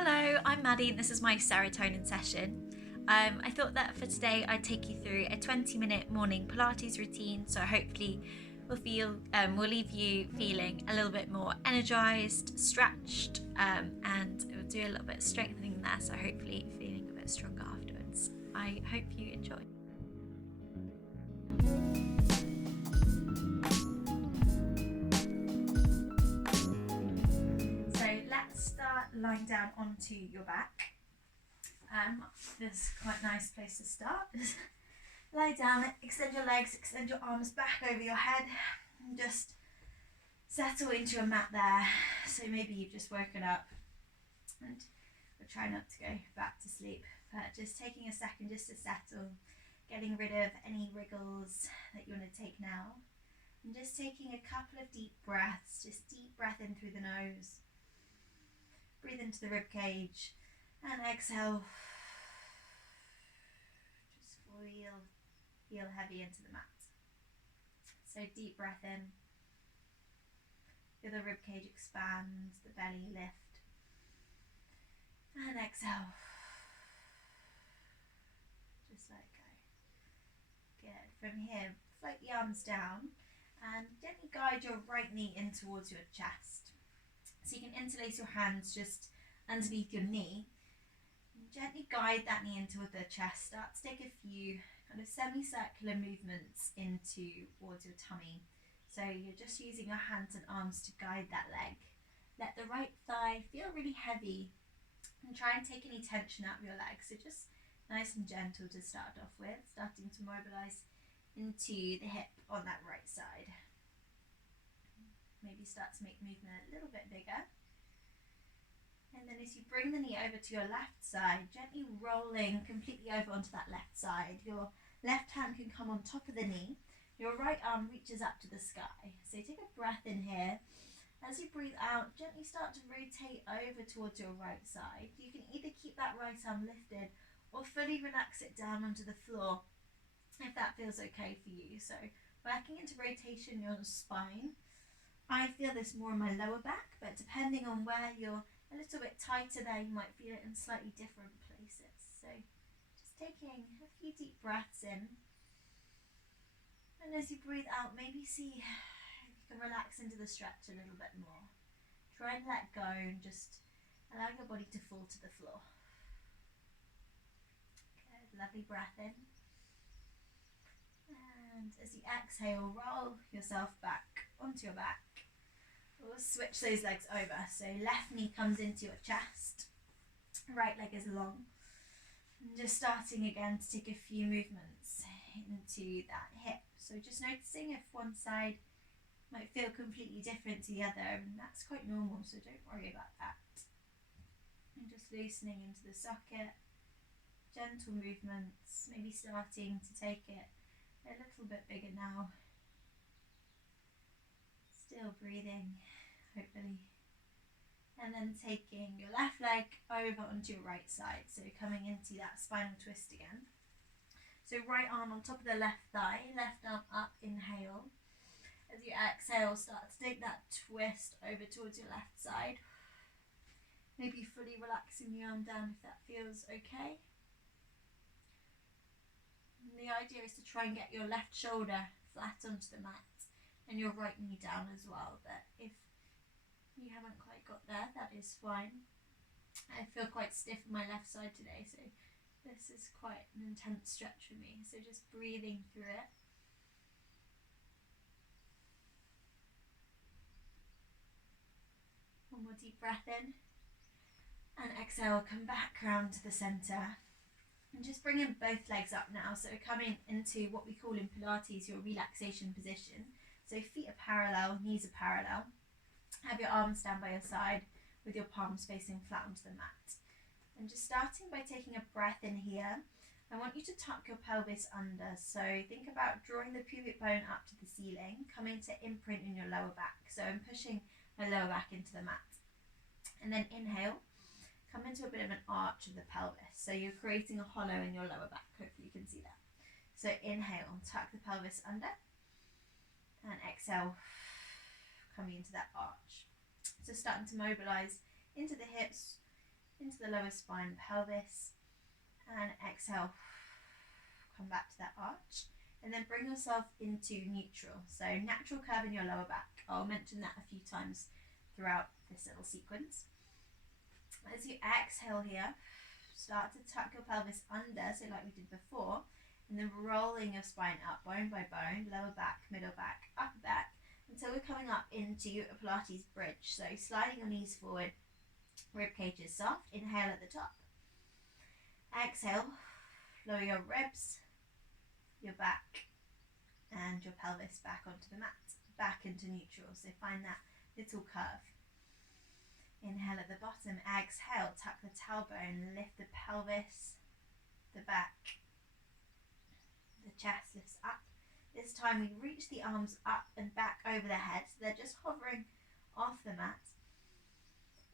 Hello, I'm Maddy and this is my Serotonin Session. I thought that for today I'd take you through a 20-minute morning Pilates routine, so hopefully we'll leave you feeling a little bit more energized, stretched, and we'll do a little bit of strengthening there, so hopefully feeling a bit stronger afterwards. I hope you enjoy. So let's start lying down onto your back. This is quite a nice place to start. Just lie down, extend your legs, extend your arms back over your head, and just settle into a mat there. So maybe you've just woken up and we'll try not to go back to sleep, but just taking a second just to settle, getting rid of any wriggles that you want to take now, and just taking a couple of deep breaths, just deep breath in through the nose, breathe into the rib cage, and exhale. Just feel heavy into the mat. So deep breath in, feel the rib cage expand, the belly lift, and exhale. Just let go. Good. From here, float the arms down and gently guide your right knee in towards your chest. So you can interlace your hands just underneath your knee. Gently guide that knee into the chest. Start to take a few kind of semicircular movements towards your tummy. So you're just using your hands and arms to guide that leg. Let the right thigh feel really heavy and try and take any tension out of your leg. So just nice and gentle to start off with, starting to mobilise into the hip on that right side. Maybe start to make movement a little bit bigger. And then as you bring the knee over to your left side, gently rolling completely over onto that left side. Your left hand can come on top of the knee. Your right arm reaches up to the sky. So take a breath in here. As you breathe out, gently start to rotate over towards your right side. You can either keep that right arm lifted or fully relax it down onto the floor if that feels okay for you. So working into rotation in your spine. I feel this more in my lower back, but depending on where you're a little bit tighter there, you might feel it in slightly different places. So just taking a few deep breaths in. And as you breathe out, maybe see if you can relax into the stretch a little bit more. Try and let go and just allow your body to fall to the floor. Good, lovely breath in. And as you exhale, roll yourself back onto your back. We'll switch those legs over. So left knee comes into your chest, right leg is long. And just starting again to take a few movements into that hip. So just noticing if one side might feel completely different to the other, and that's quite normal, so don't worry about that. And just loosening into the socket, gentle movements, maybe starting to take it a little bit bigger now. Still breathing, hopefully. And then taking your left leg over onto your right side, so coming into that spinal twist again. So right arm on top of the left thigh, left arm up, inhale. As you exhale, start to take that twist over towards your left side. Maybe fully relaxing the arm down if that feels okay. And the idea is to try and get your left shoulder flat onto the mat and your right knee down as well, but if you haven't quite got there, that is fine. I feel quite stiff on my left side today, so this is quite an intense stretch for me, so just breathing through it. One more deep breath in, and exhale, come back round to the centre. And just bringing both legs up now, so coming into what we call in Pilates your relaxation position. So feet are parallel, knees are parallel. Have your arms down by your side with your palms facing flat onto the mat. And just starting by taking a breath in here, I want you to tuck your pelvis under. So think about drawing the pubic bone up to the ceiling, coming to imprint in your lower back. So I'm pushing my lower back into the mat. And then inhale, come into a bit of an arch of the pelvis. So you're creating a hollow in your lower back. Hopefully you can see that. So inhale, tuck the pelvis under. And exhale, coming into that arch. So starting to mobilise into the hips, into the lower spine, pelvis, and exhale, come back to that arch, and then bring yourself into neutral. So natural curve in your lower back. I'll mention that a few times throughout this little sequence. As you exhale here, start to tuck your pelvis under, so like we did before, and then rolling your spine up, bone by bone, lower back, middle back, upper back, until we're coming up into a Pilates bridge. So sliding your knees forward, rib cage is soft, inhale at the top. Exhale, lower your ribs, your back, and your pelvis back onto the mat, back into neutral. So find that little curve. Inhale at the bottom, exhale, tuck the tailbone, lift the pelvis, the back, the chest lifts up. This time we reach the arms up and back over the head, so they're just hovering off the mat.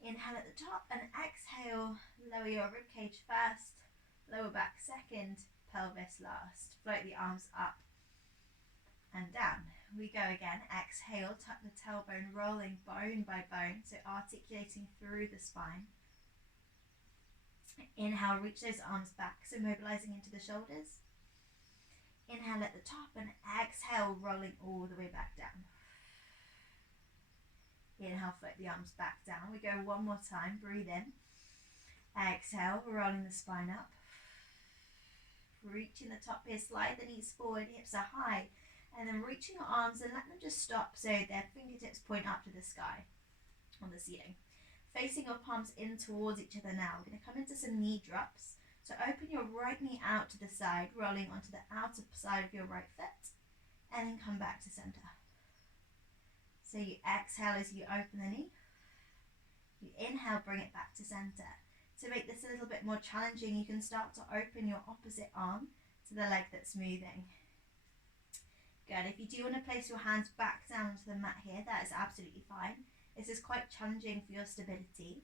Inhale at the top and exhale, lower your rib cage first, lower back second, pelvis last. Float the arms up and down. We go again. Exhale, tuck the tailbone, rolling bone by bone, so articulating through the spine. Inhale, reach those arms back, so mobilizing into the shoulders. Inhale at the top and exhale, rolling all the way back down. Inhale, float the arms back down. We go one more time. Breathe in. Exhale, rolling the spine up. Reaching the top here, slide the knees forward, hips are high. And then reaching your arms and let them just stop so their fingertips point up to the sky, on the ceiling. Facing your palms in towards each other now. We're going to come into some knee drops. So open your right knee out to the side, rolling onto the outer side of your right foot. And then come back to center. So you exhale as you open the knee. You inhale, bring it back to center. To make this a little bit more challenging, you can start to open your opposite arm to the leg that's moving. Good. If you do want to place your hands back down onto the mat here, that is absolutely fine. This is quite challenging for your stability.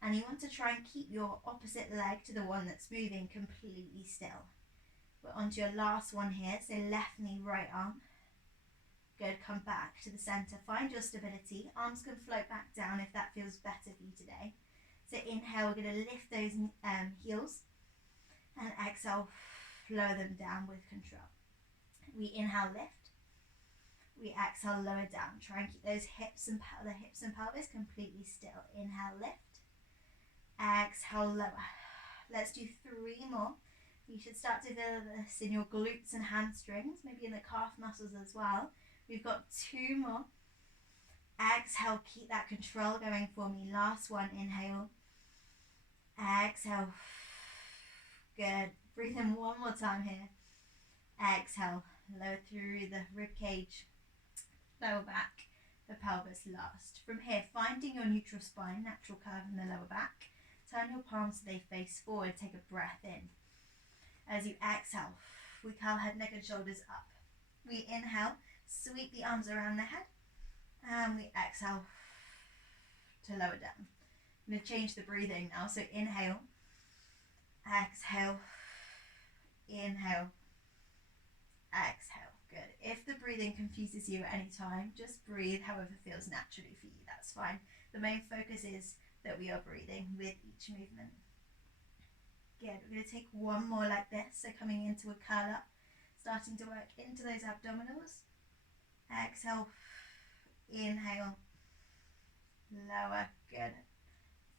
And you want to try and keep your opposite leg to the one that's moving completely still. We're onto your last one here. So left knee, right arm. Good. Come back to the center. Find your stability. Arms can float back down if that feels better for you today. So inhale, we're going to lift those heels. And exhale, lower them down with control. We inhale, lift. We exhale, lower down. Try and keep those hips and pelvis completely still. Inhale, lift. Exhale, lower. Let's do 3 more. You should start to feel this in your glutes and hamstrings, maybe in the calf muscles as well. We've got 2 more. Exhale, keep that control going for me. Last one, inhale. Exhale. Good. Breathe in one more time here. Exhale. Lower through the rib cage, lower back, the pelvis last. From here, finding your neutral spine, natural curve in the lower back. Turn your palms so they face forward. Take a breath in. As you exhale, we curl head, neck and shoulders up. We inhale, sweep the arms around the head. And we exhale to lower down. I'm going to change the breathing now. So inhale, exhale, inhale, exhale. Good. If the breathing confuses you at any time, just breathe however feels naturally for you. That's fine. The main focus is that we are breathing with each movement. Good. We're going to take one more like this. So coming into a curl up, starting to work into those abdominals. Exhale, inhale, lower. Good.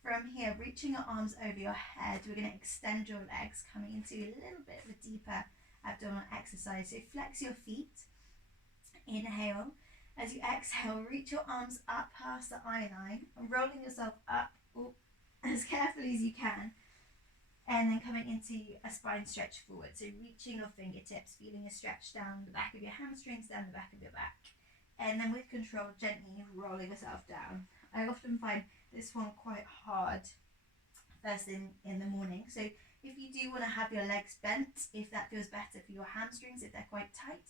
From here, reaching your arms over your head, we're going to extend your legs, coming into a little bit of a deeper abdominal exercise. So flex your feet. Inhale. As you exhale, reach your arms up past the eye line and rolling yourself up as carefully as you can. And then coming into a spine stretch forward. So reaching your fingertips, feeling a stretch down the back of your hamstrings, down the back of your back. And then with control, gently rolling yourself down. I often find this one quite hard first thing in the morning. So if you do want to have your legs bent, if that feels better for your hamstrings, if they're quite tight,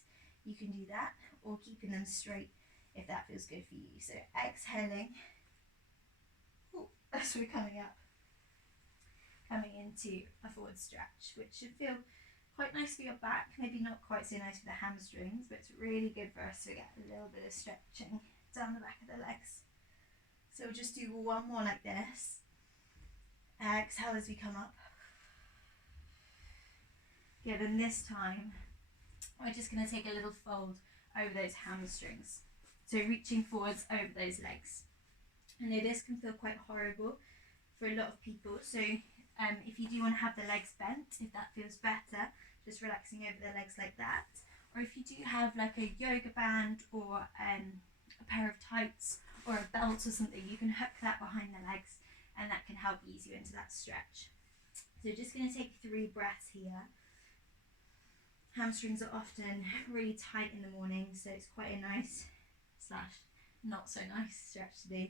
you can do that, or keeping them straight if that feels good for you. So exhaling, as we're coming up, coming into a forward stretch, which should feel quite nice for your back, maybe not quite so nice for the hamstrings, but it's really good for us to get a little bit of stretching down the back of the legs. So we'll just do one more like this. exhale as we come up. Good, and this time, we're just going to take a little fold over those hamstrings. So reaching forwards over those legs. I know this can feel quite horrible for a lot of people, so if you do want to have the legs bent, if that feels better, just relaxing over the legs like that. Or if you do have like a yoga band or a pair of tights or a belt or something, you can hook that behind the legs and that can help ease you into that stretch. So just going to take 3 breaths here. Hamstrings are often really tight in the morning, so it's quite a nice / not so nice stretch to do.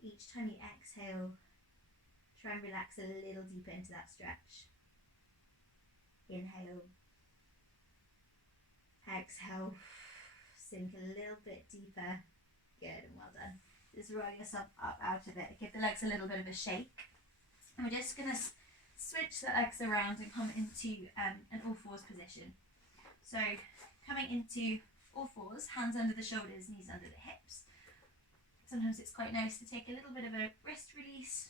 Each time you exhale, try and relax a little deeper into that stretch. Inhale. Exhale. Sink a little bit deeper. Good, and well done. Just roll yourself up out of it. Give the legs a little bit of a shake. And we're just going to switch the legs around and come into an all fours position. So coming into all fours, hands under the shoulders, knees under the hips. Sometimes it's quite nice to take a little bit of a wrist release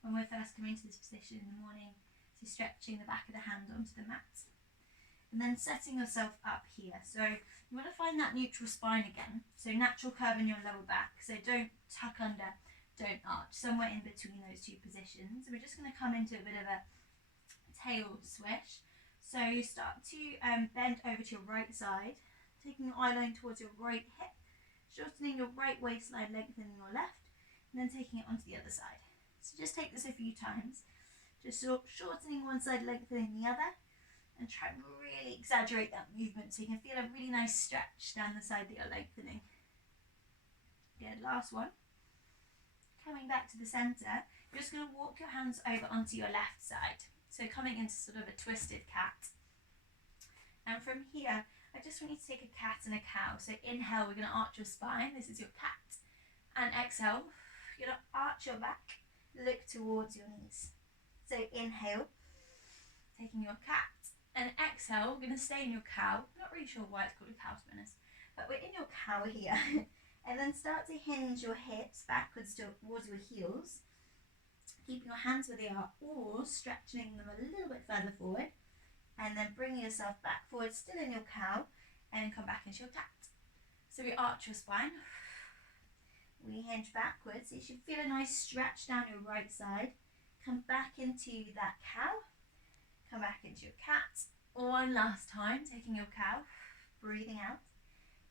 when we're first coming to this position in the morning. So stretching the back of the hand onto the mat. And then setting yourself up here. So you want to find that neutral spine again. So natural curve in your lower back. So don't tuck under, don't arch. Somewhere in between those two positions. We're just going to come into a bit of a tail swish. So you start to bend over to your right side. Taking your eye line towards your right hip. Shortening your right waistline, lengthening your left. And then taking it onto the other side. So just take this a few times. Just shortening one side, lengthening the other. And try and really exaggerate that movement so you can feel a really nice stretch down the side that you're lengthening. Good, last one. Coming back to the centre, you're just going to walk your hands over onto your left side. So coming into sort of a twisted cat. And from here, I just want you to take a cat and a cow. So inhale, we're going to arch your spine. This is your cat. And exhale, you're going to arch your back, look towards your knees. So inhale, taking your cat. And exhale, we're going to stay in your cow. I'm not really sure why it's called a cow, to be honest. But we're in your cow here. And then start to hinge your hips backwards towards your heels. Keeping your hands where they are, or stretching them a little bit further forward. And then bring yourself back forward, still in your cow, and come back into your cat. So we arch your spine. We hinge backwards. You should feel a nice stretch down your right side. Come back into that cow. Come back into your cat. One last time, taking your cow, breathing out.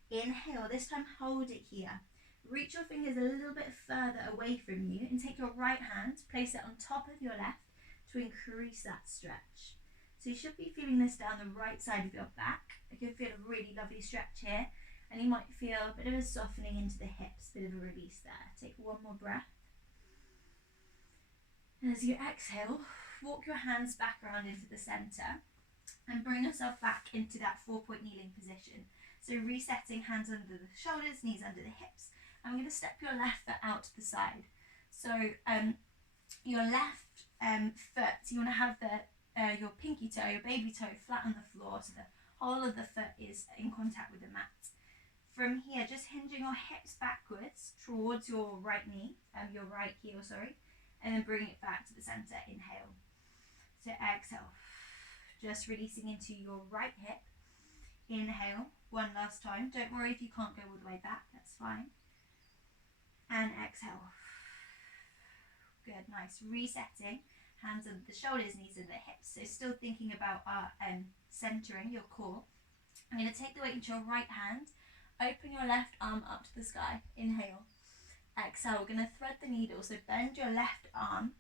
Inhale, this time hold it here. Reach your fingers a little bit further away from you and take your right hand, place it on top of your left to increase that stretch. So you should be feeling this down the right side of your back. You can feel a really lovely stretch here, and you might feel a bit of a softening into the hips, a bit of a release there. Take one more breath. And as you exhale, walk your hands back around into the centre and bring yourself back into that 4-point kneeling position. So resetting, hands under the shoulders, knees under the hips. I'm going to step your left foot out to the side. So your left foot, you want to have your pinky toe, your baby toe flat on the floor so the whole of the foot is in contact with the mat. From here, just hinging your hips backwards towards your right knee, your right heel, sorry, and then bring it back to the centre. Inhale. So exhale. Just releasing into your right hip. Inhale. One last time. Don't worry if you can't go all the way back, that's fine. And exhale. Good, nice. Resetting. Hands under the shoulders, knees under the hips. So still thinking about our centering your core. I'm going to take the weight into your right hand. Open your left arm up to the sky. Inhale. Exhale. We're going to thread the needle. So bend your left arm.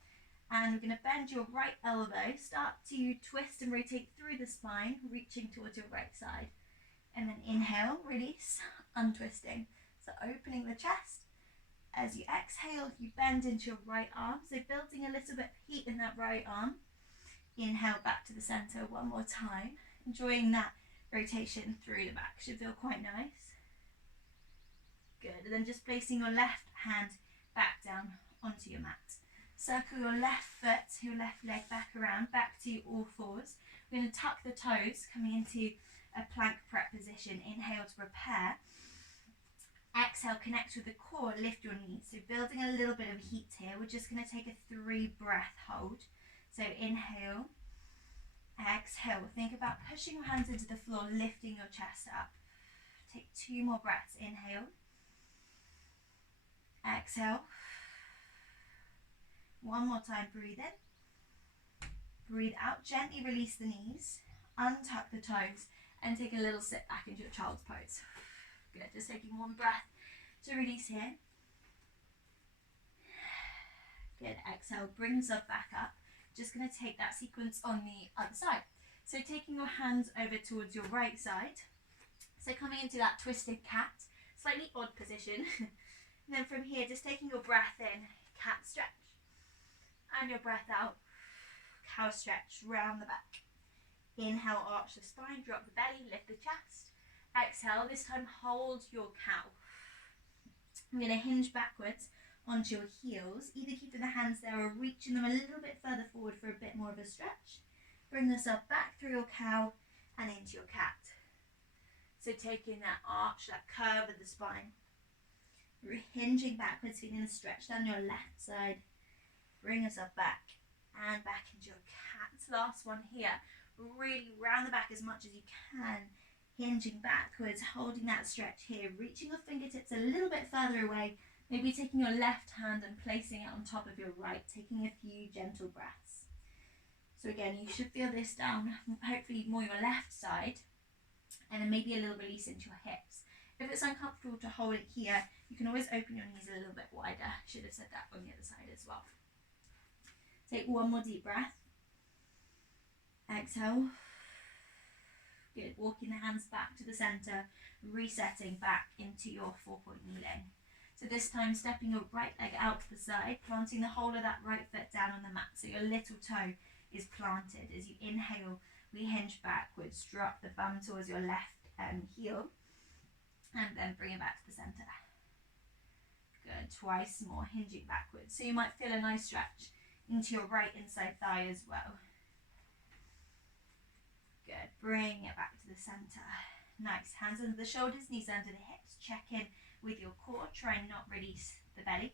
And we're going to bend your right elbow. Start to twist and rotate through the spine, reaching towards your right side. And then inhale, release, untwisting. So opening the chest. As you exhale, you bend into your right arm. So building a little bit of heat in that right arm. Inhale back to the center one more time. Enjoying that rotation through the back. Should feel quite nice. Good. And then just placing your left hand back down onto your mat. Circle your left foot, your left leg back around, back to all fours. We're going to tuck the toes, coming into a plank prep position. Inhale to prepare. Exhale, connect with the core, lift your knees. So building a little bit of heat here. We're just going to take a 3 breath hold. So inhale, exhale. Think about pushing your hands into the floor, lifting your chest up. Take 2 more breaths. Inhale, exhale. 1 more time, breathe in. Breathe out, gently release the knees, untuck the toes, and take a little sit back into your child's pose. Good, just taking 1 breath to release here. Good, exhale, bring yourself back up. Just going to take that sequence on the other side. So taking your hands over towards your right side. So coming into that twisted cat, slightly odd position. And then from here, just taking your breath in, cat stretch. And your breath out, cow stretch, round the back. Inhale, arch the spine, drop the belly, lift the chest. Exhale, this time hold your cow. I'm going to hinge backwards onto your heels, either keeping the hands there or reaching them a little bit further forward for a bit more of a stretch. Bring yourself back through your cow and into your cat. So taking that arch, that curve of the spine, hinging backwards, feeling a stretch down your left side. Bring yourself back and back into your cat. Last one here. Really round the back as much as you can. Hinging backwards, holding that stretch here. Reaching your fingertips a little bit further away. Maybe taking your left hand and placing it on top of your right. Taking a few gentle breaths. So again, you should feel this down, hopefully more your left side. And then maybe a little release into your hips. If it's uncomfortable to hold it here, you can always open your knees a little bit wider. Should have said that on the other side as well. Take 1 more deep breath. Exhale. Good. Walking the hands back to the center, resetting back into your 4-point kneeling. So this time stepping your right leg out to the side, planting the whole of that right foot down on the mat. So your little toe is planted. As you inhale, we hinge backwards, drop the bum towards your left heel, and then bring it back to the center. Good. Twice more, hinging backwards. So you might feel a nice stretch into your right inside thigh as well. Good. Bring it back to the center. Nice. Hands under the shoulders, knees under the hips. Check in with your core. Try and not release the belly.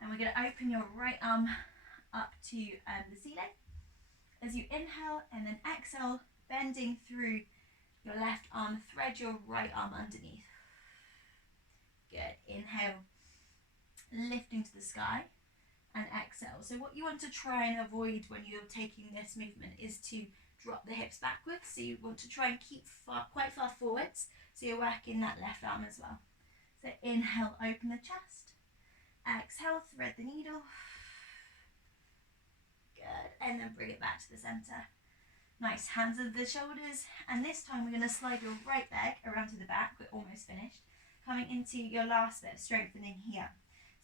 And we're going to open your right arm up to the ceiling. As you inhale and then exhale, bending through your left arm, thread your right arm underneath. Good. Inhale, lifting to the sky, and exhale. So what you want to try and avoid when you're taking this movement is to drop the hips backwards. So you want to try and keep quite far forwards, so you're working that left arm as well. So inhale, open the chest. Exhale, thread the needle. Good. And then bring it back to the center. Nice. Hands under the shoulders. And this time we're going to slide your right leg around to the back. We're almost finished. Coming into your last bit of strengthening here.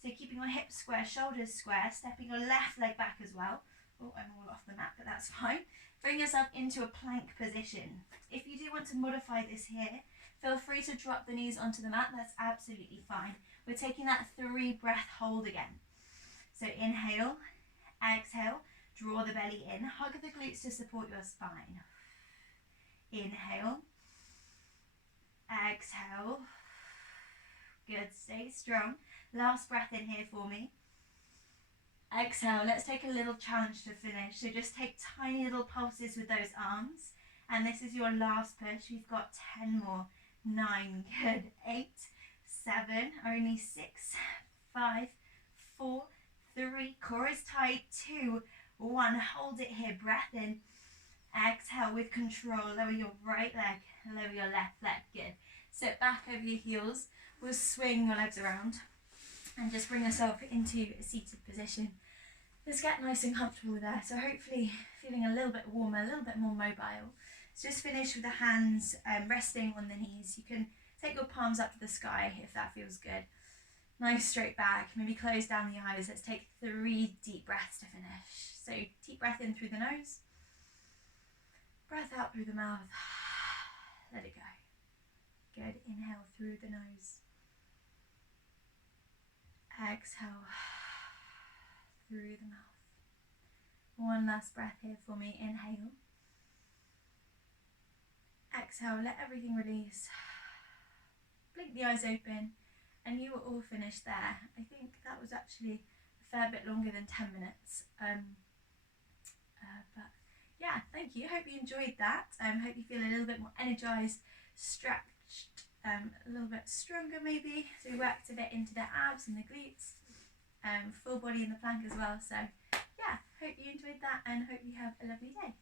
So keeping your hips square, shoulders square, stepping your left leg back as well. Oh, I'm all off the mat, but that's fine. Bring yourself into a plank position. If you do want to modify this here, feel free to drop the knees onto the mat. That's absolutely fine. We're taking that 3 breath hold again. So inhale, exhale, draw the belly in, hug the glutes to support your spine. Inhale, exhale. Good, stay strong. Last breath in here for me. Exhale, let's take a little challenge to finish. So just take tiny little pulses with those arms. And this is your last push. We've got 10 more. 9, good. 8, 7, only 6, 5, 4, 3, core is tight. 2, 1, hold it here. Breath in. Exhale with control. Lower your right leg, lower your left leg. Good. Sit back over your heels. We'll swing your legs around and just bring yourself into a seated position. Just get nice and comfortable there. So hopefully feeling a little bit warmer, a little bit more mobile. So just finish with the hands resting on the knees. You can take your palms up to the sky if that feels good. Nice straight back. Maybe close down the eyes. Let's take 3 deep breaths to finish. So deep breath in through the nose. Breath out through the mouth. Let it go. Good. Inhale through the nose. Exhale through the mouth. One last breath here for me. Inhale. Exhale, let everything release. Blink the eyes open and you were all finished there. I think that was actually a fair bit longer than 10 minutes. But yeah, thank you. Hope you enjoyed that. Hope you feel a little bit more energized, stretched, a little bit stronger maybe. So we worked a bit into the abs and the glutes, full body in the plank as well. So yeah, hope you enjoyed that and hope you have a lovely day.